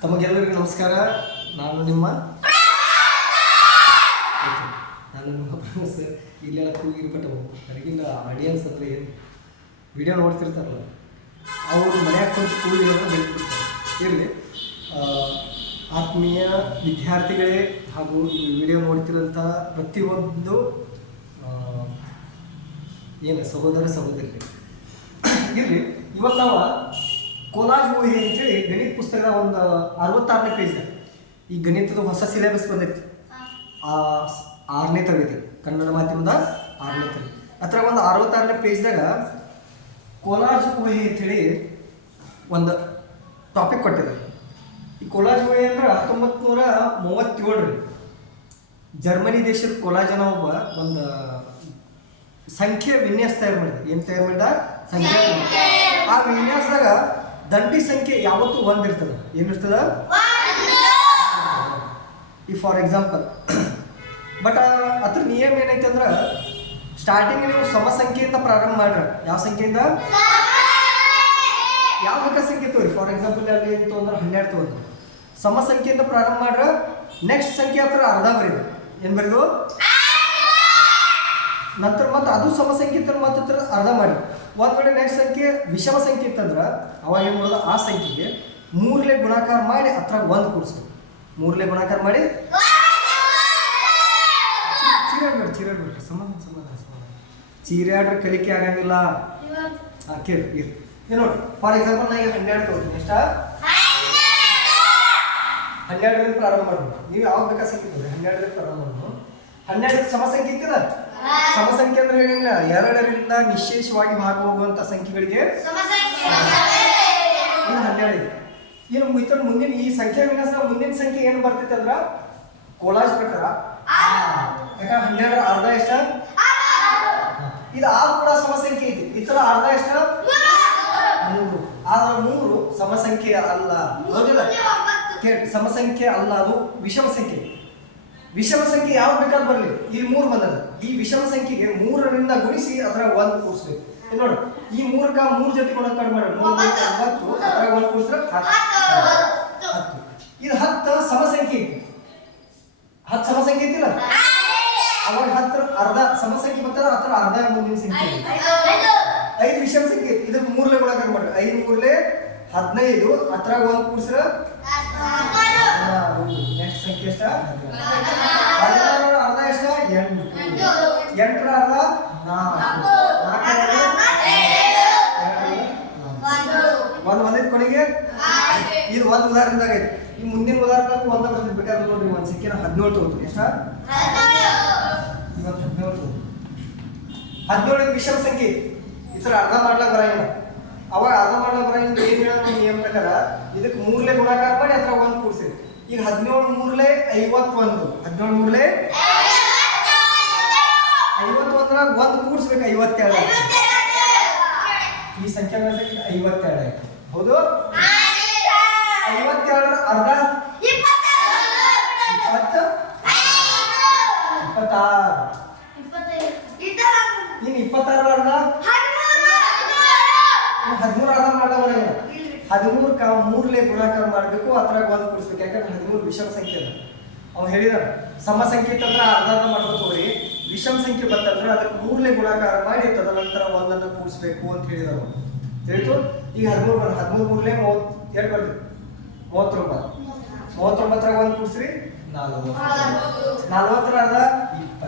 ತಮಗೆಲ್ಲರಿಗೂ ನಮಸ್ಕಾರ. ನಾನು ನಿಮ್ಮ ಪ್ರೊಫೆಸರ್. ಇಲ್ಲೆಲ್ಲ ಕೂಗಿರ್ಬಿಟ್ಟು ನನಗಿಂದ ಆಡಿಯನ್ಸ್ ಅಂದರೆ ಏನು ವಿಡಿಯೋ ನೋಡ್ತಿರ್ತಾರಲ್ಲ ಅವರು ಮನೆಯಾಗ ಕುಂತು ಕೂಗಿರೋದು ಬೆಳೆದ್ಬಿಡ್ತಾರೆ. ಇರಲಿ, ಆತ್ಮೀಯ ವಿದ್ಯಾರ್ಥಿಗಳೇ ಹಾಗೂ ಈ ವಿಡಿಯೋ ನೋಡ್ತಿರೋಂಥ ಪ್ರತಿಯೊಂದು ಏನು ಸಹೋದರ ಸಹೋದರಿ ಇರಲಿ. ಇವತ್ತು ನಾವು ಕೋಲಾಜ್ ಊಹೆ ಅಂತೇಳಿ ಗಣಿತ ಪುಸ್ತಕದ ಒಂದು 66ನೇ ಪೇಜ್. ಈ ಗಣಿತದ ಹೊಸ ಸಿಲೆಬಸ್ ಬಂದೈತಿ. 6ನೇ ತರಗತಿ ಕನ್ನಡ ಮಾಧ್ಯಮದ 6ನೇ ತರಗತಿ ಹತ್ರ ಒಂದು 66ನೇ ಪೇಜ್ದಾಗ ಕೋಲಾಜ್ ಊಹೆ ಅಂತೇಳಿ ಒಂದು ಟಾಪಿಕ್ ಕೊಟ್ಟಿದ್ದಾರೆ. ಈ ಕೋಲಾಜ್ ಊಹೆ ಅಂದ್ರೆ 1937 ಜರ್ಮನಿ ದೇಶದ ಕೋಲಾಜನ ಒಬ್ಬ ಒಂದು ಸಂಖ್ಯೆ ವಿನ್ಯಾಸ ತಯಾರು ಮಾಡಿದ. ಏನು ತಯಾರು ಮಾಡಿದ? ಸಂಖ್ಯೆ. ಆ ವಿನ್ಯಾಸದಾಗ ದಂಡಿ ಸಂಖ್ಯೆ ಯಾವತ್ತೂ ಒಂದಿರ್ತದೆ. ಏನಿರ್ತದ? ಈ ಫಾರ್ ಎಕ್ಸಾಂಪಲ್. ಬಟ್ ಅದ್ರ ನಿಯಮ ಏನೈತೆ ಅಂದ್ರೆ ಸ್ಟಾರ್ಟಿಂಗ್ ನೀವು ಸಮ ಸಂಖ್ಯೆಯಿಂದ ಪ್ರಾರಂಭ ಮಾಡ್ರ. ಯಾವ ಸಂಖ್ಯೆಯಿಂದ? ಯಾವ ಬೇಕಾ ಸಂಖ್ಯೆ ತೋರಿ. ಫಾರ್ ಎಕ್ಸಾಂಪಲ್ ಅಲ್ಲಿ ಏನು ತೊಗೊಂಡ್ರೆ 12 ತೊಗೊಂಡ್ರೆ ಸಮ ಸಂಖ್ಯೆಯಿಂದ ಪ್ರಾರಂಭ ಮಾಡ್ರ. ನೆಕ್ಸ್ಟ್ ಸಂಖ್ಯೆ ಹತ್ರ ಅರ್ಧ ಬರೀದು. ಏನು ಬರೀದು? ನಂತರ ಮತ್ತೆ ಅದು ಸಮ ಸಂಖ್ಯೆ ಇತ್ತ ಮತ್ತೆ ಅರ್ಧ ಮಾಡಿ. ಒಂದು ಕಡೆ ನೆಕ್ಸ್ಟ್ ಸಂಖ್ಯೆ ವಿಷಮ ಸಂಖ್ಯೆ ಇತ್ತಂದ್ರೆ ಅವಾಗ ಏನು ಮಾಡೋದು? ಆ ಸಂಖ್ಯೆಗೆ 3ಲೇ ಗುಣಾಕಾರ ಮಾಡಿ ಹತ್ರ 1 ಕೂಡಿಸ್ಬೇಕು. 3ಲೇ ಗುಣಾಕಾರ ಮಾಡಿ ಚೀರಾಡ್ಬೇಡ್ರಿ. ಸಮಾಧಾನ ಚೀರಾಡ್ರೆ ಕಲಿಕೆ ಆಗಂಗಿಲ್ಲ. ಕೇಳಿ ಇರಿ. ಏನು ನೋಡಿ, ಫಾರ್ ಎಕ್ಸಾಂಪಲ್ ನಾ ಈಗ 12 ತಗೋತೀನಿ. ಎಷ್ಟ? 12ರಿಂದ ಪ್ರಾರಂಭ ಮಾಡ್ಬೋದು. ನೀವು ಯಾವಾಗ ಬೇಕಾ ಸಂಖ್ಯೆ ತಗೋರಿ. 12ರಿಂದ ಪ್ರಾರಂಭ ಮಾಡ್ಬೋದು. 12 ಸಮ ಸಂಖ್ಯೆ ಇತ್ತಿಲ್ಲ. ಸಮ ಸಂಖ್ಯೆ ಅಂದ್ರೆ ಹೇಳಿಲ್ಲ, 2ರಿಂದ ನಿಶೇಷವಾಗಿ ಭಾಗ ಹೋಗುವಂತ ಸಂಖ್ಯೆಗಳಿಗೆ ಇದು 12. ಏನು ಮುಗಿತ ಮುಂದಿನ ಈ ಸಂಖ್ಯೆ ವಿನ್ಯಾಸ ಮುಂದಿನ ಸಂಖ್ಯೆ ಏನು ಬರ್ತೈತೆ ಅಂದ್ರ ಕೋಲಾಜ್ ಪ್ರಕಾರ ಯಾಕಂದ್ರೆ 12 ಅರ್ಧ ಎಷ್ಟ? ಇದು 6 ಕೂಡ ಸಮ ಸಂಖ್ಯೆ ಐತಿ. ಈ ತರ ಅರ್ಧ ಎಷ್ಟ? 3. ಆದ್ರೆ 3 ಸಮ ಸಂಖ್ಯೆ ಅಲ್ಲ. ಹೌದಿಲ್ಲ? ಕೇಳಿ, ಸಮ ಸಂಖ್ಯೆ ಅಲ್ಲ, ಅದು ವಿಷಮ ಸಂಖ್ಯೆ. ವಿಷಮ ಸಂಖ್ಯೆ ಯಾವ್ದು ಬೇಕಾದ್ರೂ ಬರಲಿ. ಇಲ್ಲಿ 3 ಬಂದದ. ಈ ವಿಷಮ ಸಂಖ್ಯೆಗೆ 3ರಿಂದ ಗುಣಿಸಿ ಅದರ 1 ಕೂಡಿಸ್ಬೇಕು. ನೋಡಿ, ಈ 3ಕ್ಕ 3 ಜೊತೆ ಗುಣಾಕಾರ ಮಾಡಿ 3 9 ಅದರ 1 ಕೂಡಿಸ್ರೆ 10. ಇದು 10 ಸಮ ಸಂಖ್ಯೆ ಐತಿ. 10 ಸಮ ಸಂಖ್ಯೆ ಐತಿಲ್ಲ. ಅವಾಗ 10 ಅರ್ಧ ಸಮ ಸಂಖ್ಯೆ ಬರ್ತಾರ. ಹತ್ರ ಅರ್ಧ ಮುಂದಿನ ಸಂಖ್ಯೆ. 5 ವಿಷಮ ಸಂಖ್ಯೆ ಐತಿ. ಇದಕ್ಕೆ 3ಲೇ ಗುಣಾಕಾರ ಮಾಡಿ 5 3ಲೇ 15 ಹತ್ರ 1 ಕೂಡಿಸ್ರೆ ನೆಕ್ಸ್ಟ್ ಸಂಖ್ಯೆ ಎಷ್ಟ? 16 ಅರ್ಧ ಎಷ್ಟ? 8. 8 ಅರ್ಧ 4. 1 ಬಂದಿದ್ ಕೊನೆಗೆ ಇದು ಒಂದು ಉದಾಹರಣೆದಾಗ ಐತಿ. ಈ ಮುಂದಿನ ಉದಾಹರಣೆದಾಗ ಒಂದ ಬರ್ತಿದ್ ಬೇಕಾದ್ರೆ ನೋಡ್ರಿ. ಒಂದು ಸಂಖ್ಯೆ 17 ತಗೋತೀವಿ. ಎಷ್ಟ? ಇವತ್ತು 17 ತಗೋತೀವಿ. 17 ವಿಷಮ ಸಂಖ್ಯೆ. ಈ ತರ ಅರ್ಧ ಮಾಡ್ಲಾಕ ಬರಂಗಿಲ್ಲ. ಅವಾಗ ಅರ್ಧ ಮಾಡ್ಲಾಕ ಬರಂಗಿಲ್ಲ. ಏನ್ ಹೇಳೋದು ನಿಯಮ ಪ್ರಕಾರ ಇದಕ್ಕೆ 3ಲೇ ಗುಣಾಕಾರ ಮಾಡಿ ಹತ್ರ 1 ಕೂಡಿಸಿ. ಈಗ 17 3ಲೇ 51. 17 3ಲೇ 51 1 ಕೂಡಿಸ್ಬೇಕು. 52. ಈ ಸಂಖ್ಯೆ 52 ಆಯ್ತು. ಹೌದು? 52 ಅರ್ಧ 20 26. ಇನ್ನು 26 ಅರ್ಧ 13 ಅರ್ಧ ಮಾಡಲ್ಲ. 13ಕ್ಕ 3ಲೇ ಗುಣಾಕಾರ ಮಾಡಬೇಕು. ಹತ್ರ 1 ಕೂಡಿಸ್ಬೇಕು. ಯಾಕಂದ್ರೆ 13 ವಿಷಮ ಸಂಖ್ಯೆ ಅಲ್ಲ. ಅವ್ನು ಹೇಳಿದಾರ ಸಮ ಸಂಖ್ಯೆ ಇತ್ತಂದ್ರೆ ಅರ್ಧ ಮಾಡ್ಕೋರಿ. ವಿಷಮ ಸಂಖ್ಯೆ ಬರ್ತಂದ್ರೆ ಅದಕ್ಕೆ 3ಲೇ ಗುಣಾಕಾರ ಮಾಡಿ ತದನಂತರ 1 ಕೂಡಿಸ್ಬೇಕು ಅಂತ ಹೇಳಿದಾರ. ತಿಳಿತು? ಈಗ 13 3ಲೇ 32 ಬರ್ತೀವಿ. 39. 39ರ 1 ಕೂಡಿಸ್ರಿ 40. 40ರ ಅರ್ಧ 20.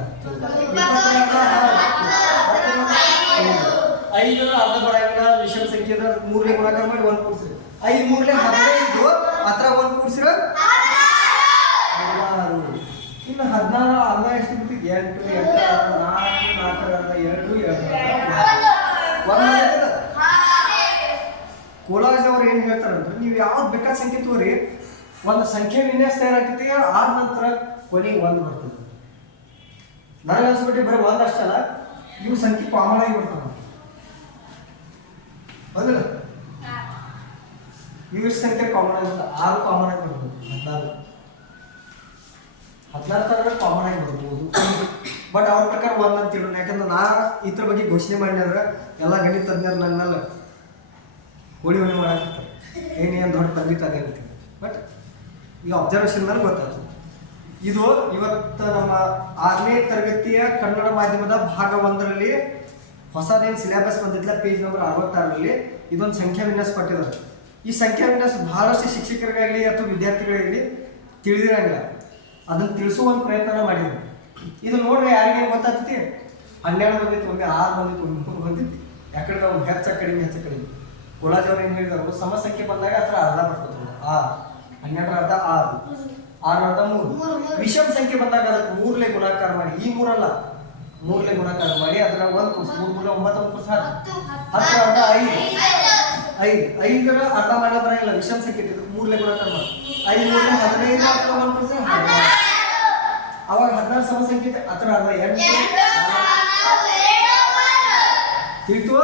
5 ಅರ್ಧ ಬರಂಗಿಲ್ಲ. ವಿಷಮ ಸಂಖ್ಯೆ 3ಲೇ ಗುಣಾಕಾರ ಮಾಡಿ 1 ಕೂಡಿಸ್ರಿ. 5 3ಲೇ 15 ಹತ್ರ 1 ಕೂಡಿಸ್ರ 16. ಇನ್ನು 16 ಅರ್ಧ ಎಷ್ಟು ಬಿಡ್ತೀವಿ? 8 8 4 4 2 1. ಕೋಲಾಜ್ ಅವ್ರು ಏನು ಹೇಳ್ತಾರಂದ್ರೆ ನೀವು ಯಾವ್ದು ಬೇಕಾದ ಸಂಖ್ಯೆ ತೋರಿ. ಒಂದು ಸಂಖ್ಯೆ ವಿನ್ಯಾಸ ತಯಾರಾಗ್ತೈತಿ. ಆದ ನಂತರ ಕೊನೆಗೆ 1 ಬರ್ತದೆ. ನನಗೆ ಅನ್ಸ್ಬಿಟ್ಟು ಬರೀ 1 ಅಷ್ಟಲ್ಲ, ಇವು ಸಂಖ್ಯೆ ಕಾಮನ್ ಆಗಿ ಬರ್ತವೆ. ಹೌದಿಲ್ಲ? ಇವ್ರ ಸಂಖ್ಯೆ ಕಾಮನ್ ಆಗಿ ಬರ್ತದೆ. 6 ಕಾಮನ್ ಆಗಿ ಬರ್ಬೋದು. 14 ತರ ಕಾಮನ್ ಆಗಿ ಬರ್ಬೋದು. ಬಟ್ ಅವ್ರ ಪ್ರಕಾರ 1 ಅಂತ ಹೇಳೋಣ. ಯಾಕಂದ್ರೆ ನಾ ಇದ್ರ ಬಗ್ಗೆ ಘೋಷಣೆ ಮಾಡಿದ್ರೆ ಎಲ್ಲ ಗಣಿತ ತಜ್ಞರು ನನ್ನ ಮೇಲೆ ಹೋಳಿ ಮಾಡಾಕಿರ್ತಾರೆ. ಏನೇನು ದೊಡ್ಡ ಪಂಡಿತ ಅದೇ ಅಂತೀವಿ. ಬಟ್ ಈಗ ಅಬ್ಸರ್ವೇಷನ್ ಮೇಲೆ ಗೊತ್ತಾಯ್ತು. ಇದು ಇವತ್ತು ನಮ್ಮ 6ನೇ ತರಗತಿಯ ಕನ್ನಡ ಮಾಧ್ಯಮದ ಭಾಗ 1ರಲ್ಲಿ ಹೊಸದೇನು ಸಿಲೆಬಸ್ ಬಂದಿಲ್ಲ, ಪೇಜ್ ನಂಬರ್ 66ರಲ್ಲಿ ಇದೊಂದು ಸಂಖ್ಯಾ ವಿನ್ಯಾಸ ಕೊಟ್ಟಿದ್ದಾರೆ. ಈ ಸಂಖ್ಯಾ ವಿನ್ಯಾಸ ಬಹಳಷ್ಟು ಶಿಕ್ಷಕರಿಗಾಗಲಿ ಅಥವಾ ವಿದ್ಯಾರ್ಥಿಗಳಿಗಾಗಲಿ ತಿಳಿದಿರಂಗಿಲ್ಲ. ಅದನ್ನು ತಿಳಿಸುವ ಒಂದು ಪ್ರಯತ್ನ ಮಾಡಿದ್ವಿ. ಇದು ನೋಡ್ರಿ ಯಾರಿಗೇನು ಗೊತ್ತಾಗ್ತೈತಿ, 12 ಬಂದಿತ್ತು, ಒಮ್ಮೆ 6 ಬಂದಿತ್ತು, ಒಮ್ಮೆ 3 ಬಂದಿತ್ತು. ಯಾಕಂದ್ರೆ ನಾವು ಹೆಚ್ಚ ಕಡಿಮೆ ಕೋಲಾಜ್ ಅವ್ರು ಏನು ಹೇಳಿದ್ರು, ಸಮ ಸಂಖ್ಯೆ ಬಂದಾಗ ಹತ್ರ ಅರ್ಧ ಬರ್ಕೊತಾರೆ. 12 ಅರ್ಧ 6, 6 ಅರ್ಧ 3. ವಿಷಮ ಸಂಖ್ಯೆ ಬಂದಾಗ ಅದಕ್ಕೆ 3ಲೇ ಗುಣಾಕಾರ ಮಾಡಿ, ಈ 3 ಅಲ್ಲ 3ಲೇ ಗುಣಾಕಾರ ಮಾಡಿ ಅದರ 1 + 3 × 9 + 10, 10 ಅರ್ಧ 5 ಅರ್ಧ ಮಾಡೋ ಬರಂಗಿಲ್ಲ. ವಿಷಮ ಸಂಖ್ಯೆ 3ಲೇ ಗುಣಾಕಾರ ಮಾಡಿ 5 × 15 ಅಥವಾ 1% ಅವಾಗ 16 ಸಮ ಸಂಖ್ಯೆ ಹತ್ರ ಅರ್ಧ 8 ತಿಳಿತು.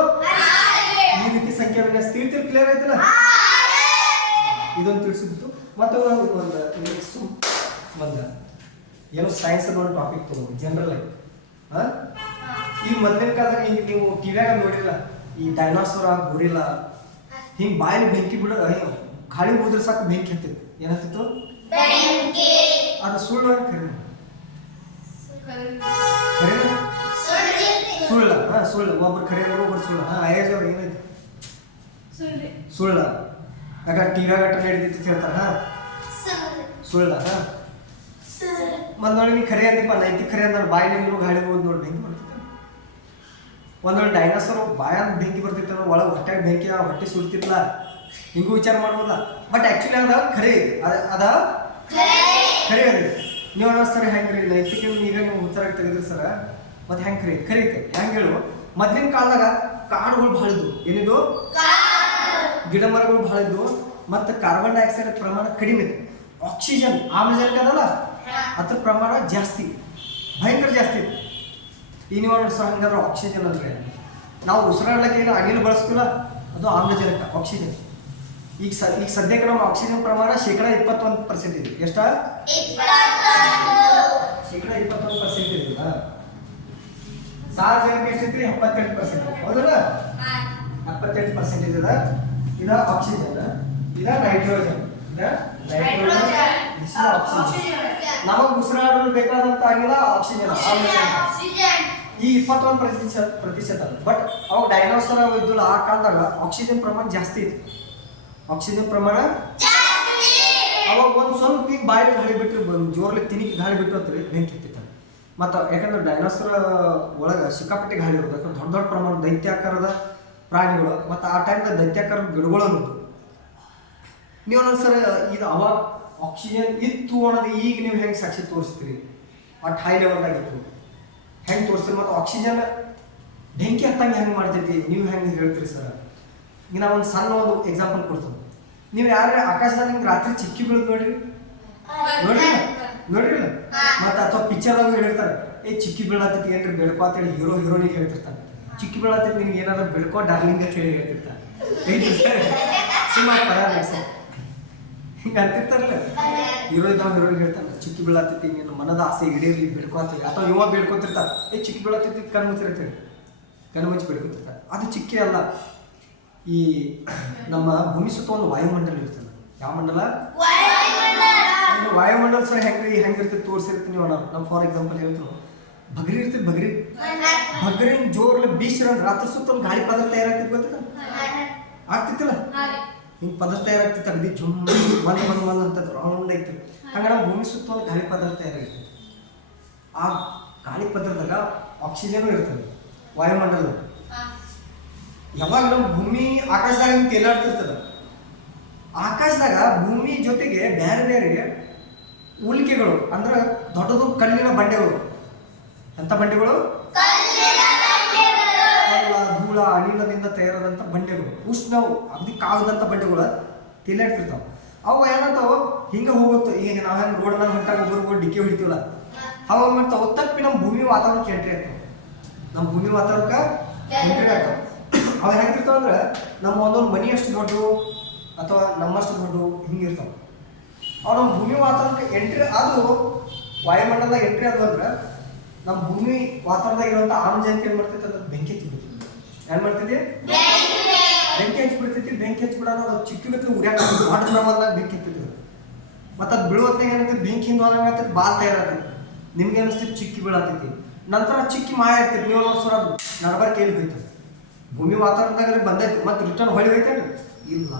ಈ ರೀತಿ ಸಂಖ್ಯಾ ವಿನ್ಯಾಸ ತಿಳಿತಿರ್ ಕ್ಲಿಯರ್ ಆಯ್ತಲ್ಲ. ಇದೊಂದು ತಿಳಿಸಿದ್ದು. ಮತ್ತೆ ಒಂದು ಏನೋ ಸೈನ್ಸ್ ಒಂದು ಟಾಪಿಕ್ ತಗೊಂಡು ಜನರಲ್ ಆಗಿ ಈ ಮೊದಲಿನ ಕಾಲದಾಗ ಹಿಂಗೆ ನೀವು ಟಿವ್ಯಾಗ ನೋಡಿಲ್ಲ, ಈ ಡೈನಾಸೋರ ಗೊರಿಲ್ಲ ಹಿಂಗೆ ಬಾಯಲ್ಲಿ ಬೆಂಕಿ ಬಿಡ ಗಾಳಿ ಹೋದ್ರೆ ಸಾಕು ಬೆಂಕಿ ಹತ್ತಿತ್ತು. ಏನತ್ತಿತ್ತು ಅದು ಸುಳ್ಳು ಖರೀ ಸುಳ್ಳ. ಸುಳ್ಳು ಒಬ್ರು ಖರೆ ಒಬ್ರು ಸುಳ್ಳು. ಅಯ್ಯಜ್ ಅವ್ರು ಏನೈತಿ ಸುಳ್ಳ. ಯಾಕ ಟಿವ್ಯಾಗ ಅಟ್ಟ ನಡೆದಿತ್ತು ಹೇಳ್ತಾರ ಸುಳ್ಳ. ಮತ್ತೆ ನೋಡಿ ನೀ ಖರೆ ಅಂದಿಪ್ಪ ನೈತಿಕ ಖರೆ ಅಂದ್ರೆ ಬಾಯಿನ ನೀವು ಗಾಳಿ ಹೋದ್ ನೋಡಿ ಬೆಂಕಿ ಬರ್ತಿತ್ತು. ಒಂದೊಂದು ಡೈನಾಸೋರ್ ಬಾಯಾಗ ಬೆಂಕಿ ಬರ್ತಿತ್ತು, ಒಳಗೆ ಹೊಟ್ಟೆಗೆ ಬೆಂಕಿ ಹೊಟ್ಟೆ ಸುಡ್ತಿತ್ತಲ್ಲ, ಹಿಂಗೂ ವಿಚಾರ ಮಾಡ್ಬೋದಲ್ಲ. ಬಟ್ ಆ್ಯಕ್ಚುಲಿ ಅದ ಖರೆ ಐತಿ, ಅದ ಖರೆ ಅದ. ನೀವು ಅನ್ನೋ ಸರ್ ಹೆಂಗ್ರಿ ನೈತಿಕ ಈಗ ನೀವು ಉತ್ತರಾಗಿ ತೆಗೆದ್ರಿ ಸರ, ಮತ್ತೆ ಹೆಂಗೆ ಖರೀತೆ ಹೆಂಗೆ ಹೇಳು. ಮೊದ್ಲಿನ ಕಾಲದಾಗ ಕಾಡುಗಳು ಭಾಳ ಇದ್ವು. ಏನಿದು ಗಿಡ ಮರಗಳು ಭಾಳ ಇದ್ವು. ಮತ್ತು ಕಾರ್ಬನ್ ಡೈಆಕ್ಸೈಡ್ ಪ್ರಮಾಣ ಕಡಿಮೆ ಇತ್ತು. ಆಕ್ಸಿಜನ್ ಆಮ್ಲಜನಕ ಅದಲ್ಲ ಅದ್ರ ಪ್ರಮಾಣ ಜಾಸ್ತಿ, ಭಯಂಕರ ಜಾಸ್ತಿ ಇತ್ತು. ಈ ನೀವು ಸಹ ಹಂಗಾದ್ರೆ ಆಕ್ಸಿಜನ್ ಅಂದರೆ ನಾವು ಉಸಿರಾಡಲಿಕ್ಕೆ ಏನು ಅನಿಲ ಬಳಸ್ತೀವಲ್ಲ ಅದು ಆಮ್ಲಜನಕ ಆಕ್ಸಿಜನ್. ಈಗ ಸದ್ಯಕ್ಕೆ ನಮ್ಮ ಆಕ್ಸಿಜನ್ ಪ್ರಮಾಣ 21% ಇದೆ. ಎಷ್ಟ? 21% ಇದೆಯಲ್ಲ. ಸಾರ್ವಜನಿಕ ಎಷ್ಟೈತ್ರಿ? 78%. ಹೌದಲ್ಲ? 78% ಇದೆ. ಇದ ಆಕ್ಸಿಜನ್, ಇದ ನೈಟ್ರೋಜನ್, ನಮಗೆ ಉಸಿರಾಡಲು ಬೇಕಾದಂತ ಆಗಿಲ್ಲ ಆಕ್ಸಿಜನ್. ಈ 21% ಬಟ್ ಅವಾಗ ಡೈನೋಸರ್ ಇದ್ದಿಲ್ಲ ಆ ಕಾಲದಾಗ ಆಕ್ಸಿಜನ್ ಪ್ರಮಾಣ ಜಾಸ್ತಿ ಇತ್ತು. ಆಕ್ಸಿಜನ್ ಪ್ರಮಾಣ ಅವಾಗ ಒಂದು ಸ್ವಲ್ಪ ಈಗ ಬಾಯಿಗೆ ಗಾಳಿ ಬಿಟ್ಟರೆ ಜೋರ್ಲಿ ತಿನಿಗೆ ಗಾಳಿ ಬಿಟ್ಟು ಅಂತೇಳಿ ಬೆಂಕಿ ಹತ್ತಿತ್ತು. ಮತ್ತು ಯಾಕಂದ್ರೆ ಡೈನೋಸರ್ ಒಳಗೆ ಸಿಕ್ಕಾಪಟ್ಟೆ ಗಾಳಿ ಇರೋದು. ಯಾಕಂದ್ರೆ ದೊಡ್ಡ ದೊಡ್ಡ ಪ್ರಮಾಣ ದೈತ್ಯಾಕಾರದ ಪ್ರಾಣಿಗಳು ಮತ್ತು ಆ ಟೈಮ್ದಾಗ ದೈತ್ಯಾಕಾರದ ಗಿಡಗಳು ಅನ್ನೋದು. ನೀವು ಒಂದೊಂದ್ಸರಿ ಇದು ಅವಾಗ ಆಕ್ಸಿಜನ್ ಇತ್ತು ಅನ್ನೋದು ಈಗ ನೀವು ಹೆಂಗೆ ಸಾಕ್ಷಿ ತೋರಿಸ್ತೀರಿ, ಅಟ್ ಹೈ ಲೆವೆಲ್ದಾಗಿತ್ತು ಹೆಂಗೆ ತೋರಿಸ್ತೀರಿ. ಮತ್ತು ಆಕ್ಸಿಜನ್ ಬೆಂಕಿ ಹತ್ತಂಗೆ ಹೆಂಗೆ ಮಾಡ್ತೈತಿ ನೀವು ಹೆಂಗೆ ಹೇಳ್ತೀರಿ ಸರ್? ಈಗ ನಾವು ಒಂದು ಸಣ್ಣ ಒಂದು ಎಕ್ಸಾಂಪಲ್ ಕೊಡ್ತೀವಿ. ನೀವು ಯಾರೇ ಆಕಾಶದಾಗ ನಿಮ್ಗೆ ರಾತ್ರಿ ಚಿಕ್ಕಿ ಬೀಳೋದು ನೋಡ್ರಿಲ್ಲ ಮತ್ತು ಅಥವಾ ಪಿಕ್ಚರ್ದಾಗ ಹೇಳಿರ್ತಾರೆ, ಚಿಕ್ಕಿ ಬೀಳತ್ತೈತಿ ಏನ್ರಿ ಬೆಳ್ಕೊ ಅಂತೇಳಿ ಹೀರೋನಿಗೆ ಹೇಳ್ತಿರ್ತಾನೆ. ಚಿಕ್ಕಿ ಬೀಳತ್ತೈತಿ ನಿನ್ಗೆ ಏನಾದ್ರು ಬೆಳ್ಕೊ ಡಾರ್ಲಿಂಗ್ ಅಂತ ಹೇಳಿ ಹೇಳ್ತಿರ್ತಾನೆ. ಸುಮಾರು ಪರ ಸರ್ ಹಿಂಗೆ ಅಂತಿರ್ತಾರಲ್ಲ, ಹೀರೋನಿಗೆ ಹೇಳ್ತಾನೆ ಚಿಕ್ಕಿ ಬೀಳತ್ತೈತಿ ನೀನು ಮನದ ಆಸೆ ಈಡೇರ್ಲಿ ಬೆಳ್ಕೊ ಅಂತೇಳಿ. ಅಥವಾ ಇವಾಗ ಬೇಡ್ಕೊತಿರ್ತಾರೆ, ಚಿಕ್ಕಿ ಬೀಳತ್ತೈತಿ ಕಣ್ಣು ಮುಚ್ಚಿರ್ತೇಳಿ ಕಣ್ಣು ಮುಚ್ಚಿ ಬೆಳ್ಕೊತಿರ್ತಾರೆ. ಅದು ಚಿಕ್ಕಿ ಅಲ್ಲ. ಈ ನಮ್ಮ ಭೂಮಿ ಸುತ್ತ ಒಂದು ವಾಯುಮಂಡಲ ಇರ್ತದೆ. ಯಾವ ಮಂಡಲ? ವಾಯುಮಂಡಲ ಸರ್ ಹೆಂಗಿರ್ತೈತಿ ತೋರಿಸಿರ್ತೀನಿ. ನಾವು ಫಾರ್ ಎಕ್ಸಾಂಪಲ್ ಹೇಳ್ತೀವಿ, ಬಗ್ರಿ ಇರ್ತೈತಿ. ಬಗ್ರಿ ಜೋರ್ಲಿ ಬೀಸಿರ ರಾತ್ರಿ ಸುತ್ತ ಒಂದು ಗಾಳಿ ಪದಾರ್ಥ ತಯಾರಾಗ್ತೈತಿ. ಗೊತ್ತಿಲ್ಲ ಆಗ್ತಿತ್ತಿಲ್ಲ ಹಿಂಗೆ ಪದಾರ್ಥ ತಯಾರಾಗ್ತೈತಿ. ಅಗದಿ ಜುಮ್ ಬಂದ್ ಅಂತ ರೌಂಡ್ ಐತಿ. ಹಂಗ ನಮ್ಮ ಭೂಮಿ ಸುತ್ತ ಒಂದು ಗಾಳಿ ಪದಾರ್ಥ ತಯಾರಾಗ್ತೈತಿ. ಆ ಗಾಳಿ ಪದಾರ್ಥದಾಗ ಆಕ್ಸಿಜನ್ ಇರ್ತದೆ ವಾಯುಮಂಡಲ. ಯಾವಾಗ ನಮ್ಮ ಭೂಮಿ ಆಕಾಶದಾಗ ತೇಲಾಡ್ತಿರ್ತದ, ಆಕಾಶದಾಗ ಭೂಮಿ ಜೊತೆಗೆ ಬೇರೆ ಬೇರೆ ಉಲ್ಕೆಗಳು ಅಂದ್ರೆ ದೊಡ್ಡ ದೊಡ್ಡ ಕಲ್ಲಿನ ಬಂಡೆಗಳು. ಎಂಥ ಬಂಡೆಗಳು? ಧೂಳ ಅನಿಲದಿಂದ ತಯಾರಾದಂಥ ಬಂಡೆಗಳು, ಉಷ್ಣವು ಅಗ್ದಿ ಕಾಗದಂಥ ಬಂಡೆಗಳು ತೇಲಾಡ್ತಿರ್ತಾವೆ. ಅವು ಏನಂತಾವ ಹಿಂಗೆ ಹೋಗುತ್ತೆ. ಈಗ ನಾವು ಹೆಂಗೆ ರೋಡ್ ಮೇಲೆ ಹೊಂಟಾಗ ಒಬ್ಬರು ಡಿಕೆ ಹೊಡಿತೀವಲ್ಲ, ಅವಾಗ ಮಾಡ್ತಾವ ತಪ್ಪಿ ನಮ್ಮ ಭೂಮಿ ವಾತಾವರಣಕ್ಕೆ ಎಂಟ್ರಿ ಆಗ್ತಾವೆ. ನಮ್ಮ ಭೂಮಿ ವಾತಾವರಣಕ್ಕೆ ಎಂಟ್ರಿ ಆಗ್ತಾವೆ. ಅವು ಹೆಂಗಿರ್ತಾವ ಅಂದ್ರೆ ನಮ್ಮ ಒಂದೊಂದು ಮನಿ ಅಷ್ಟು ದೊಡ್ಡವು ಅಥವಾ ನಮ್ಮಷ್ಟು ದೊಡ್ಡವು ಹಿಂಗಿರ್ತಾವೆ. ಅವು ನಮ್ಮ ಭೂಮಿ ವಾತಾವರಣಕ್ಕೆ ಎಂಟ್ರಿ ಅದು ವಾಯುಮಂಡಲದಾಗ ಎಂಟ್ರಿ ಅದು ಅಂದ್ರೆ ನಮ್ಮ ಭೂಮಿ ವಾತಾವರಣದಾಗ ಇರುವಂಥ ಆಮ್ಲಜನಕ ಏನು ಮಾಡ್ತೈತೆ ಅಂದ್ರೆ ಬೆಂಕಿ ಹಚ್ಚಿಬಿಡ್ತೈತಿ. ಏನು ಮಾಡ್ತೈತಿ? ಬೆಂಕಿ ಹಚ್ಚಿಬಿಡ್ತೈತಿ. ಬೆಂಕಿ ಹಚ್ಚಿಬಿಡೋದು ಅದು ಚಿಕ್ಕ ಗತಿ ಉರಿಯಾಕ ದೊಡ್ಡ ಪ್ರಮಾಣದಾಗ ಬೆಂಕಿ ಹತ್ತಿದ್ರು. ಮತ್ತು ಅದು ಬೀಳುವತ್ತಾಗ ಏನಂತೈತಿ ಬೆಂಕಿ ಹಿಂದೆ ಹೋದಂಗೆ ಆಗ್ತೈತಿ ಬಾಲ್ ತಯಾರಾಗ್ತೈತಿ ನಿಮ್ಗೆ ಅನಿಸ್ತೈತಿ ಚಿಕ್ಕಿ ಬೀಳತೈತಿ ನಂತರ ಚಿಕ್ಕಿ ಮಾಯ ಆಗ್ತೈತಿ ನೀವು ಸರ ನಡಬಾರ ಕೇಳಿ ಹೋಯ್ತದೆ ಭೂಮಿ ವಾತಾವರಣದಾಗ ಬಂದೈತಿ ಮತ್ತು ರಿಟರ್ನ್ ಹೊಳಿ ಹೋಯ್ತೇನೆ ಇಲ್ಲ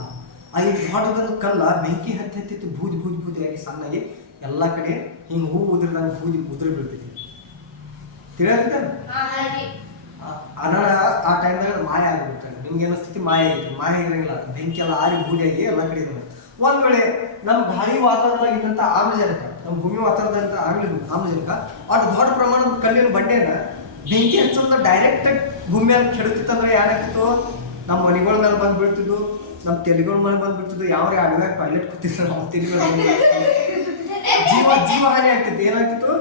ಆ ಈ ದೊಡ್ಡದೊಂದು ಕಲ್ಲ ಬೆಂಕಿ ಹತ್ತೈತಿ ಬೂದಿ ಬೂದಿ ಬೂದಿಯಾಗಿ ಸಣ್ಣಾಗಿ ಎಲ್ಲ ಕಡೆ ಹಿಂಗೆ ಹೂ ಉದ್ರದಂಗೆ ಬೂದಿ ಉದುರಿ ಬೀಳ್ತೈತಿ ತಿಳಿಯತ್ತೆ ಅನಾಡ ಆ ಟೈಮ್ದಾಗ ಮಾಯ ಆಗಿಬಿಡ್ತಾರೆ ನಿಮ್ಗೆ ಏನಿಸ್ತೈತಿ ಮಾಯ ಆಗೈತಿ ಮಾಯ ಆಗಿರಂಗಿಲ್ಲ ಬೆಂಕಿ ಎಲ್ಲ ಆರಿ ಬೂದಿಯಾಗಿ ಎಲ್ಲ ಕಡೆ ಇದೆ ಒಂದ್ ವೇಳೆ ನಮ್ಮ ಗಾಳಿ ವಾತಾವರಣದಾಗ ಇದ್ದಂಥ ಆಮ್ಲಜನಕ ನಮ್ಮ ಭೂಮಿ ವಾತಾವರಣದಂತ ಆಮ್ಲಜನಕ ಅಷ್ಟು ದೊಡ್ಡ ಪ್ರಮಾಣದ ಕಲ್ಲಿನ ಬಂಡೆನ ಬೆಂಕಿ ಹಚ್ಚೋದ ಡೈರೆಕ್ಟ್ ಭೂಮಿ ಮೇಲೆ ಕೆಡುತ್ತಿತ್ತಂದ್ರೆ ಏನಾಗ್ತಿತ್ತು ನಮ್ಮ ಮನೆಗಳ ಮೇಲೆ ಬಂದು ಬೀಳ್ತಿದ್ದು ನಮ್ಮ ತೆಲಿಗಳ ಮೇಲೆ ಬಂದು ಬಿಡ್ತಿದ್ದು ಯಾವ ಅಡವ್ಯಾಗ ಟಾಯ್ಲೆಟ್ ಕೂತಿದ್ರು ನಮ್ಮ ತೆಲಿಗಳ ಜೀವಹಾನಿ ಆಗ್ತಿತ್ತು ಏನಾಗ್ತಿತ್ತು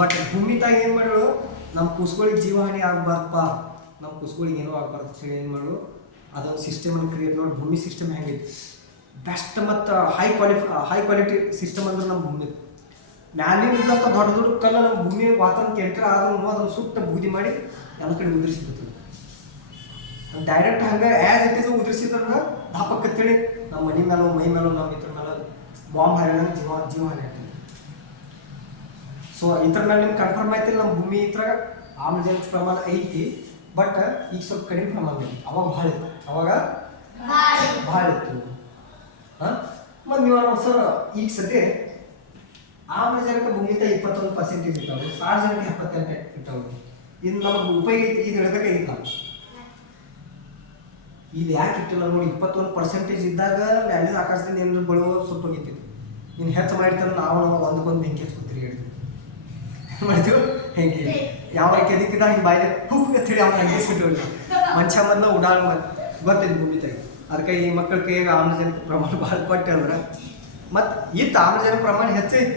ಬಟ್ ಭೂಮಿ ತಾಯಿ ಏನ್ ಮಾಡೋಳು ನಮ್ಮ ಕುಸ್ಗಳಿಗೆ ಜೀವಹಾನಿ ಆಗ್ಬಾರ್ದಪ್ಪ ನಮ್ಮ ಕುಸ್ಗಳಿಗೆ ಏನೋ ಆಗ್ಬಾರ್ದು ಹೇಳಿ ಏನು ಮಾಡು ಅದೊಂದು ಸಿಸ್ಟಮನ್ನು ಕ್ರಿಯೇಟ್ ಮಾಡಿ ಭೂಮಿ ಸಿಸ್ಟಮ್ ಹೆಂಗೈತಿ ಬೆಸ್ಟ್ ಮತ್ತು ಹೈ ಕ್ವಾಲಿಟಿ ಸಿಸ್ಟಮ್ ಅಂದ್ರೆ ನಮ್ಮ ಭೂಮಿ ಮ್ಯಾಲಿನಿದ್ದಂಥ ದೊಡ್ಡ ದೊಡ್ಡ ಕಲ್ಲು ನಮ್ಮ ಭೂಮಿ ವಾತಾವರಣಕ್ಕೆ ಎಂಟ್ರ್ ಆದ್ರೂ ಅದನ್ನು ಸುಟ್ಟ ಬೂದಿ ಮಾಡಿ ಎಲ್ಲ ಕಡೆ ಉದುರಿಸಿಬಿಡ್ತದೆ ಡೈರೆಕ್ಟ್ ಹಂಗೆ ಆ್ಯಸ್ ಇಟ್ ಇಸ್ ಉದುರಿಸಿದ್ರೆ ದಾಪಕ್ಕತ್ತೇಳಿ ನಮ್ಮ ಮನೆ ಮೇಲೋ ಮೈ ಮೇಲೋ ನಮ್ಮ ಇದ್ರ ಮೇಲೆ ಬಾಂಬ್ ಹಾರಿದಂಗೆ ಜೀವಹಾನಿ ಆಗ್ತದೆ ಸೊ ಇದ್ರ ಮೇಲೆ ನಿಮ್ಗೆ ಕನ್ಫರ್ಮ್ ಆಯ್ತಿಲ್ಲ ನಮ್ಮ ಭೂಮಿ ಇದ್ರಾಗ ಆಮ್ಲಜನಕ ಪ್ರಮಾಣ ಐತಿ ಬಟ್ ಈಗ ಸ್ವಲ್ಪ ಕಡಿಮೆ ಪ್ರಮಾಣ ಐತಿ ಅವಾಗ ಭಾಳ ಇತ್ತು ಅವಾಗ ಭಾಳ ಇತ್ತು ಮತ್ತು ನೀವು ಸರ್ ಈಗ ಸದ್ಯ ಆಮ್ಲಜನಕ ಭೂಮಿತ 21% ಇರ್ತಾವೆ ಸಾರ್ವಜನಿಕ 78 ಇರ್ತಾವೆ ಇದು ನಮಗೆ ಉಪಯೋಗ ಐತಿ ಇದು ಹೇಳ್ಬೇಕಾಗಿಲ್ಲ ಇದು ಯಾಕೆ ಇಟ್ಟಿಲ್ಲ ನೋಡಿ 21% ಇದ್ದಾಗ ಮ್ಯಾಲಿನ ಆಕಾಶದಿಂದ ಏನಾದ್ರು ಬಳುವ ಸ್ವಲ್ಪ ಹೋಗಿತ್ತು ನೀನು ಹೆಚ್ಚು ಮಾಡಿರ್ತಾರೆ ನಾವು ಒಂದಕ್ಕೊಂದು ಬೆಂಕಿ ಹಚ್ಕೊತೀರಿ ಹೇಳ್ತೀವಿ ಮಾಡ್ತೀವಿ ಹೇಗೆ ಯಾವ ಕೆದಕ್ಕಿದ ಹಿಂಗೆ ಬಾಯಿಲೆ ಹೂಗತ್ತೇಳಿ ಅವ್ನು ಹಂಗಿಸ್ಬಿಟ್ಟು ಮನುಷ್ಯ ಮೊದಲು ಉಡಾಳ ಗೊತ್ತಿದ್ದು ಭೂಮಿ ತಾಯಿ ಅದಕ್ಕೆ ಈ ಮಕ್ಕಳ ಕೈಯಾಗ ಆಮ್ಲಜನಕ ಪ್ರಮಾಣ ಭಾಳ ಕೊಟ್ಟೆ ಅಂದ್ರೆ ಮತ್ತು ಇತ್ತು ಆಮ್ಲಜನಕ ಪ್ರಮಾಣ ಹೆಚ್ಚೈತಿ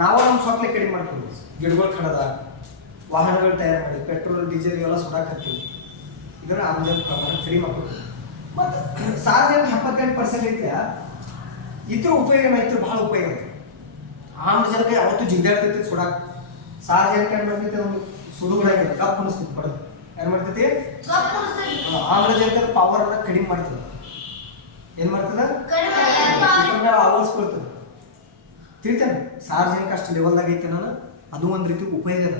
ನಾವು ನಮ್ಮ ಸೊಕ್ಕಲೆ ಕಡಿಮೆ ಮಾಡ್ತೀವಿ ಗಿಡಗಳು ಕಡದ ವಾಹನಗಳು ತಯಾರು ಮಾಡಿ ಪೆಟ್ರೋಲ್ ಡೀಸೆಲ್ ಇವೆಲ್ಲ ಸುಡಾಕ್ ಹತ್ತೀವಿ ಇದರ ಆಮ್ಲಜನಕ ಪ್ರಮಾಣ ಕಡಿಮೆ ಮಾಡ್ತೀವಿ ಮತ್ತು ಸಾರ್ವಜನಿಕ 78% ಐತಿಯ ಇದ್ರ ಉಪಯೋಗ ಐತಿ ಭಾಳ ಉಪಯೋಗ ಐತಿ ಆಮ್ಲಜನಕ ಯಾವತ್ತೂ ಜಿಗ್ದಾಡ್ತೈತಿ ಸುಡಾಕ್ ಸಾರ್ವಜನಿಕ ಏನು ಮಾಡ್ತೈತಿ ಒಂದು ಸುಡುಗಡಾಗಿಲ್ಲ ಕಪ್ ಅನಿಸ್ತೈತಿ ಬಡದು ಏನು ಮಾಡ್ತೈತಿ ಆಮ್ಲಜನಕದ ಪವರ್ ಅನ್ನ ಕಡಿಮೆ ಮಾಡ್ತದೆ ಏನು ಮಾಡ್ತದ ಆವರಿಸ್ಕೊಳ್ತದೆ ತಿಳಿತೇನೆ ಸಾರ್ವಜನಿಕ ಅಷ್ಟು ಲೆವೆಲ್ದಾಗ ಐತೆ ನಾನು ಅದು ಒಂದು ರೀತಿ ಉಪಯೋಗ ಅದ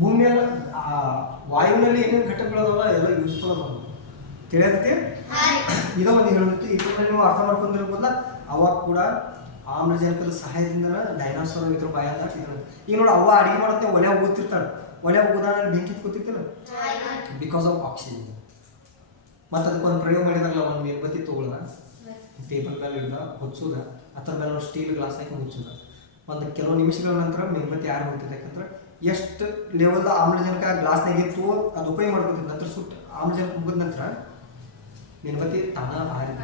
ಭೂಮಿಯಲ್ಲಿ ವಾಯುವಿನಲ್ಲಿ ಏನೇನು ಘಟಕಗಳದಲ್ಲ ಎಲ್ಲ ಯೂಸ್ಫುಲ್ ಅದ ತಿಳಿಯತ್ತೆ ಇದೋ ಒಂದು ಹೇಳಿತ್ತು ಇದನ್ನ ನೀವು ಅರ್ಥ ಮಾಡ್ಕೊಂಡಿರ್ಬೋದಲ್ಲ ಅವಾಗ ಕೂಡ ಆಮ್ಲಜನಕದ ಸಹಾಯದಿಂದ ಡೈನಾಸೋರ್ ಇದ್ರ ಬಾಯಲ್ಲ ಈಗ ನೋಡಿ ಅವ ಅಡಿಗೆ ಮಾಡುತ್ತೆ ಒಲೆ ಊದ್ತಿರ್ತಾಳೆ ಒಲೆ ಊದಾನ ಬೆಂಕಿ ಕೂತಿರ್ತಿಲ್ಲ ಬಿಕಾಸ್ ಆಫ್ ಆಕ್ಸಿಜನ್ ಮತ್ತು ಅದಕ್ಕೊಂದು ಪ್ರಯೋಗ ಮಾಡಿದಾರಲ್ಲ ಒಂದು ಮೇಲ್ಬತ್ತಿ ತೊಗೊಳ್ದ ಟೇಬಲ್ ಮೇಲೆ ಇಡ್ದ ಹೊಚ್ಚೋದ ಅದ್ರ ಮೇಲೆ ಒಂದು ಸ್ಟೀಲ್ ಗ್ಲಾಸ್ ಹಾಕಿ ಮುಚ್ಚೋದ ಒಂದು ಕೆಲವು ನಿಮಿಷಗಳ ನಂತರ ಮೇಲ್ಬತ್ತಿ ಯಾರು ಹೋಗ್ತದೆ ಯಾಕಂದ್ರೆ ಎಷ್ಟು ಲೆವೆಲ್ದ ಆಮ್ಲಜನಕ ಗ್ಲಾಸ್ನಾಗ ಇತ್ತು ಅದು ಉಪಯೋಗ ಮಾಡ್ಕೊತಿದ್ದು ನಂತರ ಸುಟ್ಟು ಆಮ್ಲಜನಕ ಮುಗಿದ ನಂತರ ಮೇಲ್ಬತ್ತಿ ತಾನ ಆರಿ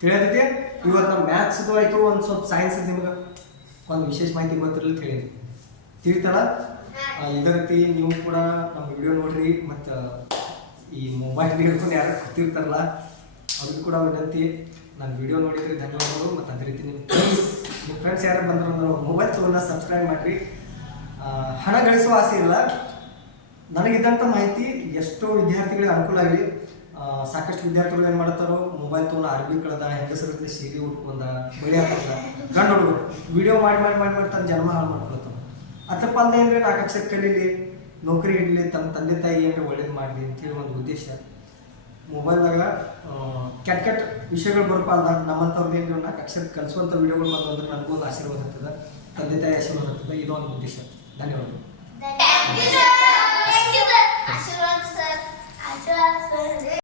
ತಿಳಿಯತೈತಿ ಇವತ್ತು ನಮ್ಮ ಮ್ಯಾಥ್ಸ್ದು ಆಯಿತು ಒಂದು ಸ್ವಲ್ಪ ಸೈನ್ಸ್ ನಿಮ್ಗೆ ಒಂದು ವಿಶೇಷ ಮಾಹಿತಿ ಗೊತ್ತಿರಲಿ ತಿಳಿಯಿರಿ ತಿಳಿತಲ್ಲ ಇದೇ ರೀತಿ ನೀವು ಕೂಡ ನಮ್ಮ ವಿಡಿಯೋ ನೋಡ್ರಿ ಮತ್ತು ಈ ಮೊಬೈಲ್ ಹಿಡ್ಕೊಂಡು ಯಾರು ಗೊತ್ತಿರ್ತಾರಲ್ಲ ಅವ್ರಿಗೆ ಕೂಡ ವಿನಂತಿ ನಾನು ವಿಡಿಯೋ ನೋಡಿದ್ರೆ ಧನ್ಯವಾದಗಳು ಮತ್ತು ಅದೇ ರೀತಿ ನಿಮ್ಮ ಫ್ರೆಂಡ್ಸ್ ಯಾರು ಬಂದ್ರು ಅಂದ್ರೆ ಮೊಬೈಲ್ ತೊಗೊಂಡು ಸಬ್ಸ್ಕ್ರೈಬ್ ಮಾಡಿರಿ ಹಣ ಗಳಿಸುವ ಆಸೆ ಇಲ್ಲ ನನಗಿದ್ದಂಥ ಮಾಹಿತಿ ಎಷ್ಟೋ ವಿದ್ಯಾರ್ಥಿಗಳಿಗೆ ಅನುಕೂಲ ಆಗಲಿ ಸಾಕಷ್ಟು ವಿದ್ಯಾರ್ಥಿಗಳು ಏನು ಮಾಡ್ತಾರೋ ಮೊಬೈಲ್ ತೊಗೊಂಡು ಅರ್ಬಿ ಕಳೆದ ಹೆಂಗಸರಲ್ಲಿ ಸೀರೆ ಉಟ್ಕೊಂಡ ಬಳಿ ಹಾಕಲ್ಲ ಗಂಡು ಹುಡುಗರು ವಿಡಿಯೋ ಮಾಡಿ ಮಾಡಿ ಮಾಡಿ ಮಾಡಿ ತನ್ನ ಜನ್ಮ ಹಾಳು ಮಾಡ್ಕೊಳ್ತಾವೆ ಅಥವಾ ಅಂದ ಏನಂದರೆ 4 ಅಕ್ಷರ ಕಲೀಲಿ ನೌಕರಿ ಇಡಲಿ ತಮ್ಮ ತಂದೆ ತಾಯಿ ಏನಾರ ಒಳ್ಳೇದು ಮಾಡಲಿ ಅಂತೇಳಿ ಒಂದು ಉದ್ದೇಶ ಮೊಬೈಲ್ದಾಗ ಕೆಟ್ಟ ಕೆಟ್ಟ ವಿಷಯಗಳು ಬರಪ್ಪ ಅಂದಾಗ ನಮ್ಮಂಥವ್ರದ್ದು ಏನು 4 ಅಕ್ಷರ ಕಲಿಸುವಂಥ ವಿಡಿಯೋಗಳು ಬಂದು ಅಂದ್ರೆ ನನಗೂ ಒಂದು ಆಶೀರ್ವಾದ ಆಗ್ತದೆ ತಂದೆ ತಾಯಿ ಆಶೀರ್ವಾದ ಆಗ್ತದೆ ಇದೊಂದು ಉದ್ದೇಶ ಧನ್ಯವಾದಗಳು